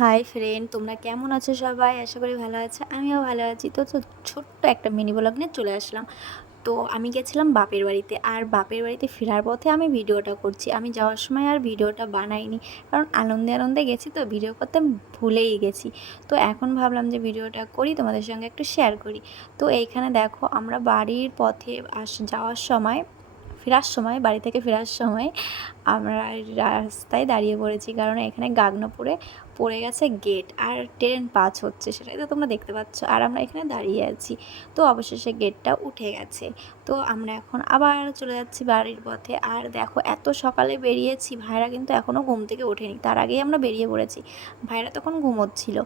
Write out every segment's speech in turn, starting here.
Hi friend, তোমরা কেমন আছো সবাই? আশা করি ভালো আছো। আমিও ভালো আছি। তো ছোট্ট একটা মিনি ব্লগ নিয়ে চলে আসলাম। তো আমি গেছিলাম বাপের বাড়িতে, আর বাপের বাড়িতে ফেরার পথে আমি ভিডিওটা করছি। আমি যাওয়ার সময় আর ভিডিওটা বানাইনি, কারণ আনন্দে আনন্দে গেছি, তো ভিডিও করতে ভুলেই গেছি। তো এখন ভাবলাম যে ভিডিওটা করি, তোমাদের সঙ্গে একটু শেয়ার করি। তো এইখানে দেখো, আমরা বাড়ির পথে যাওয়ার সময়, ফেরার সময়, বাড়ি থেকে ফেরার সময় আমরা রাস্তায় দাঁড়িয়ে পড়েছি, কারণ এখানে গাগনাপুরে পড়ে গেছে গেট, আর ট্রেন পাস হচ্ছে, সেটাই তো তোমরা দেখতে পাচ্ছ, আর আমরা এখানে দাঁড়িয়ে আছি। তো অবশেষে গেটটা উঠে গেছে। তো আমরা এখন আবার চলে যাচ্ছি বাড়ির পথে। আর দেখো, এত সকালে বেরিয়েছি, ভাইরা কিন্তু এখনও ঘুম থেকে ওঠেনি, তার আগেই আমরা বেরিয়ে পড়েছি। ভাইরা তখন ঘুমোচ্ছিল,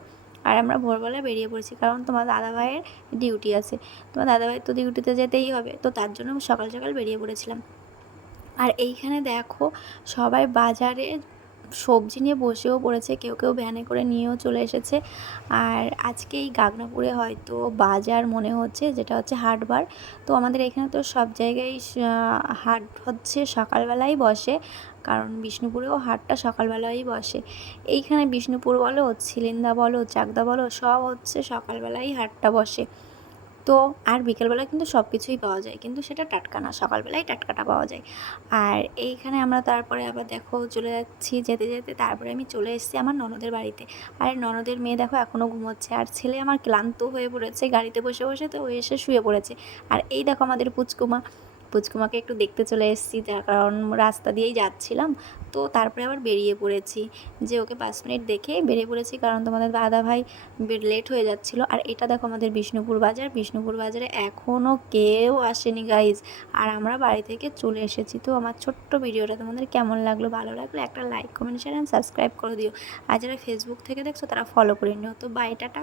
আর আমরা ভোরবেলায় বেরিয়ে পড়েছি, কারণ তোমার দাদাভাইয়ের ডিউটি আছে। তোমার দাদাভাই তো ডিউটিতে যেতেই হবে, তো তার জন্য সকাল সকাল বেরিয়ে পড়েছিলাম। আর এইখানে দেখো, সবাই বাজারে সবজি নিয়ে বসেও পড়েছে, কেউ কেউ ভ্যানে করে নিয়েও চলে এসেছে। আর আজকে এই গাগনাপুরে হয়তো বাজার মনে হচ্ছে, যেটা হচ্ছে হাটবার। তো আমাদের এখানে তো সব জায়গায় হাট হচ্ছে সকালবেলাই বসে, কারণ বিষ্ণুপুরেও হাটটা সকালবেলাই বসে। এইখানে বিষ্ণুপুর বলো, ছিলিন্দা বলো, চাকদা বলো, সব হচ্ছে সকালবেলাই হাটটা বসে। তো আর বিকেলবেলা কিন্তু সব কিছুই পাওয়া যায়, কিন্তু সেটা টাটকা না, সকালবেলায় টাটকাটা পাওয়া যায়। আর এইখানে আমরা তারপরে আবার দেখো চলে যাচ্ছি, যেতে যেতে তারপরে আমি চলে এসেছি আমার ননদের বাড়িতে। আর ননদের মেয়ে দেখো এখনও ঘুমোচ্ছে, আর ছেলে আমার ক্লান্ত হয়ে পড়েছে গাড়িতে বসে বসে, তো ও এসে শুয়ে পড়েছে। আর এই দেখো আমাদের পুচকুমা, পুচকুমাকে একটু দেখতে চলে এসেছি, তার কারণ রাস্তা দিয়েই যাচ্ছিলাম। তো তারপরে আবার বেরিয়ে পড়েছি, যে ওকে 5 মিনিট দেখে বেরিয়ে পড়েছি, কারণ তোমাদের দাদা ভাই লেট হয়ে যাচ্ছিলো। আর এটা দেখো আমাদের বিষ্ণুপুর বাজার, বিষ্ণুপুর বাজারে এখনও কেউ আসেনি গাইজ, আর আমরা বাড়ি থেকে চলে এসেছি। তো আমার ছোট্ট ভিডিওটা তোমাদের কেমন লাগলো? ভালো লাগলে একটা like, comment, share and subscribe করে দিও। আর যারা ফেসবুক থেকে দেখছো তারা ফলো করে নিও। তো বাই, টাটা।